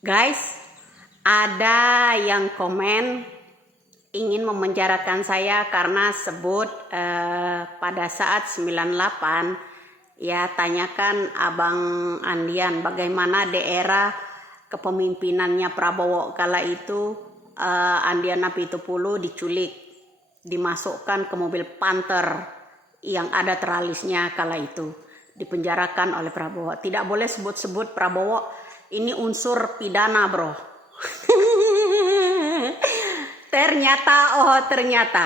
Guys, ada yang komen ingin memenjarakan saya karena sebut pada saat 98 ya, tanyakan Abang Andian bagaimana daerah kepemimpinannya Prabowo kala itu. Andian Apitupulu diculik, dimasukkan ke mobil Panther yang ada teralisnya kala itu, dipenjarakan oleh Prabowo. Tidak boleh sebut-sebut Prabowo, ini unsur pidana bro. Ternyata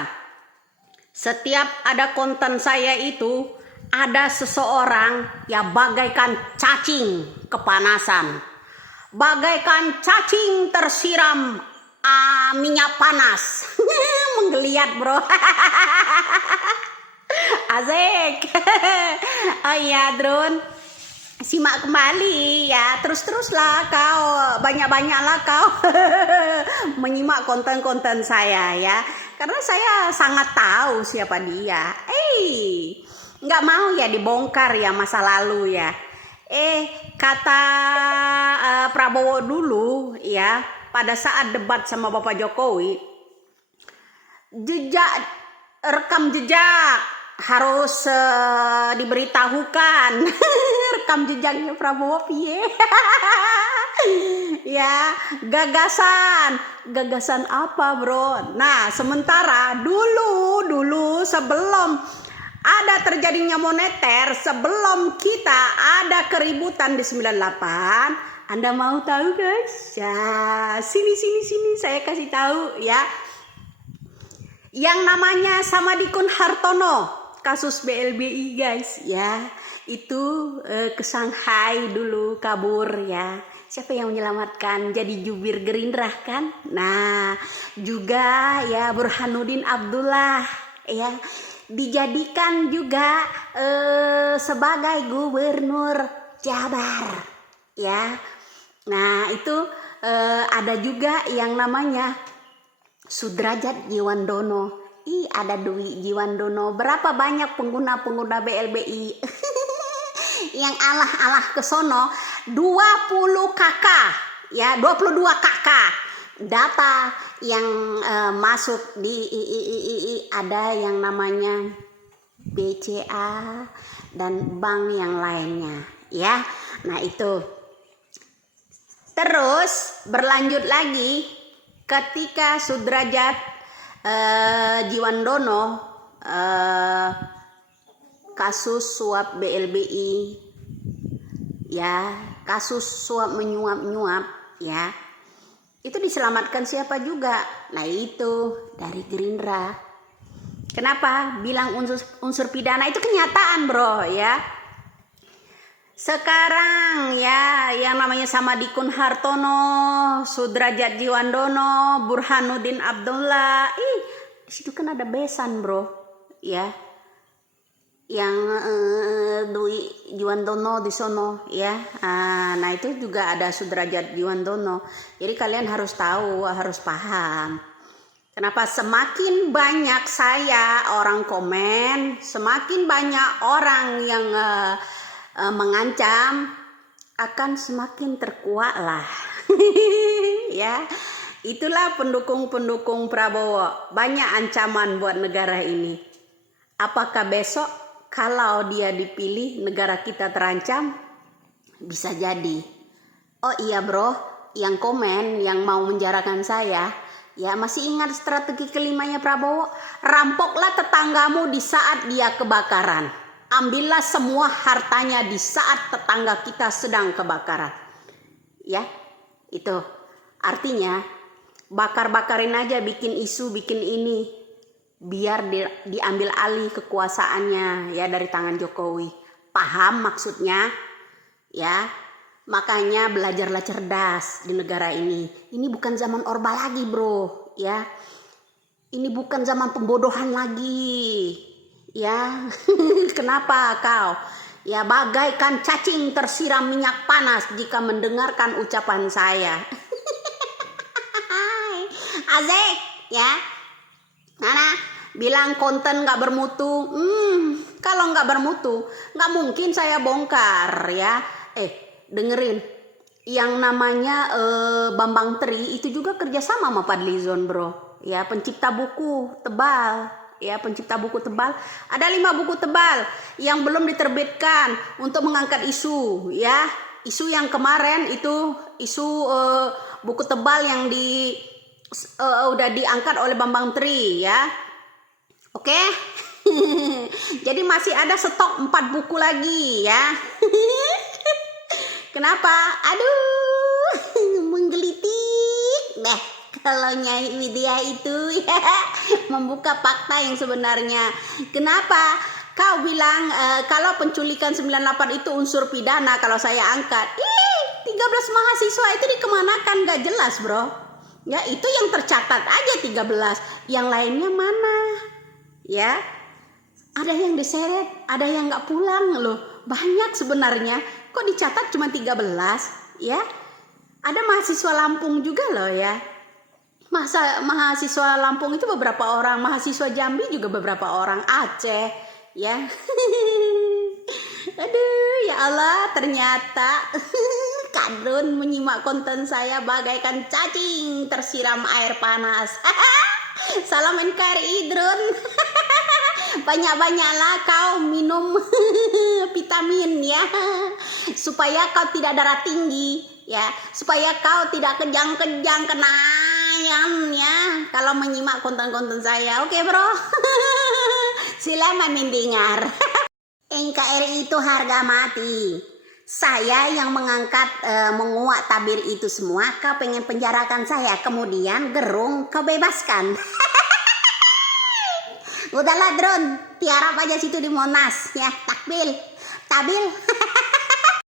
setiap ada konten saya itu ada seseorang yang bagaikan cacing kepanasan, bagaikan cacing tersiram minyak panas. Menggeliat bro. Asik. Oh iya drone, simak kembali ya, teruslah kau, banyak-banyaklah kau menyimak konten-konten saya ya, karena saya sangat tahu siapa dia. Nggak mau ya dibongkar ya masa lalu ya. Kata Prabowo dulu ya, pada saat debat sama Bapak Jokowi, rekam jejak harus diberitahukan. Rekam jejaknya Prabowo piye. Ya, gagasan apa bro? Nah, sementara dulu sebelum ada terjadinya moneter, sebelum kita ada keributan di 98, Anda mau tahu guys? Ya, sini saya kasih tahu ya. Yang namanya Samadikun Hartono, kasus BLBI guys ya, itu ke Shanghai dulu kabur ya. Siapa yang menyelamatkan? Jadi jubir Gerindra kan. Nah juga ya Burhanuddin Abdullah ya, dijadikan juga sebagai gubernur Jabar ya. Nah itu ada juga yang namanya Sudrajat Jiwandono. Ada Dwi Jiwandono. Berapa banyak pengguna BLBI yang alah ke sono, 20 kakak ya, 22 kakak data yang masuk di ada yang namanya BCA dan bank yang lainnya ya. Nah itu terus berlanjut lagi ketika Sudrajat Jiwandono kasus suap BLBI ya, kasus suap menyuap ya, itu diselamatkan siapa juga? Nah itu dari Gerindra. Kenapa bilang unsur pidana? Itu kenyataan bro ya. Sekarang ya yang namanya Samadikun Hartono, Sudrajat Jiwandono, Burhanuddin Abdullah, di situ kan ada besan bro ya, yang Dwi Jiwandono di sono ya. Nah itu juga ada Sudrajat Jiwandono. Jadi kalian harus tahu, harus paham. Kenapa semakin banyak saya orang komen, semakin banyak orang yang mengancam, akan semakin terkuat lah. Ya, itulah pendukung Prabowo. Banyak ancaman buat negara ini. Apakah besok kalau dia dipilih negara kita terancam? Bisa jadi. Oh iya bro, yang komen, yang mau menjarakan saya, ya masih ingat strategi kelimanya Prabowo? Rampoklah tetanggamu di saat dia kebakaran. Ambillah semua hartanya di saat tetangga kita sedang kebakaran. Ya, itu artinya bakar-bakarin aja, bikin isu, bikin ini, biar diambil alih kekuasaannya ya dari tangan Jokowi. Paham maksudnya? Ya, makanya belajarlah cerdas di negara ini. Ini bukan zaman Orba lagi bro, ya. Ini bukan zaman pembodohan lagi. Ya, kenapa kau? Ya bagaikan cacing tersiram minyak panas jika mendengarkan ucapan saya. Asik ya. Nana bilang konten gak bermutu. Kalau gak bermutu gak mungkin saya bongkar ya. Dengerin, yang namanya Bambang Tri itu juga kerjasama sama Fadlizon, bro. Ya, pencipta buku tebal. Ya, pencipta buku tebal. Ada 5 buku tebal yang belum diterbitkan untuk mengangkat isu. Ya, isu yang kemarin itu isu buku tebal yang udah diangkat oleh Bambang Tri, ya. Oke. Jadi masih ada stok 4 buku lagi, ya. Kenapa? Aduh, menggelitik. Nah, kalau Nyai Widya itu ya membuka fakta yang sebenarnya. Kenapa? Kau bilang kalau penculikan 98 itu unsur pidana kalau saya angkat. 13 mahasiswa itu dikemanakan? Gak jelas, bro. Ya, itu yang tercatat aja 13. Yang lainnya mana? Ya, ada yang diseret, ada yang gak pulang loh. Banyak sebenarnya. Kok dicatat cuma 13? Ya, ada mahasiswa Lampung juga loh ya. Mahasiswa Lampung itu beberapa orang, mahasiswa Jambi juga beberapa orang, Aceh ya. Aduh ya Allah, ternyata Kadrun menyimak konten saya bagaikan cacing tersiram air panas. Salam NKRI Drun. Banyak-banyaklah kau minum vitamin ya, supaya kau tidak darah tinggi ya, supaya kau tidak kejang-kejang kenayang ya kalau menyimak konten-konten saya. Oke bro. Selamat mendengar. NKRI itu harga mati. Saya yang mengangkat menguak tabir itu semua. Kau pengen penjarakan saya, kemudian gerung kau bebaskan. Udahlah Drone, tiarap aja situ di Monas ya, takbil, tabil.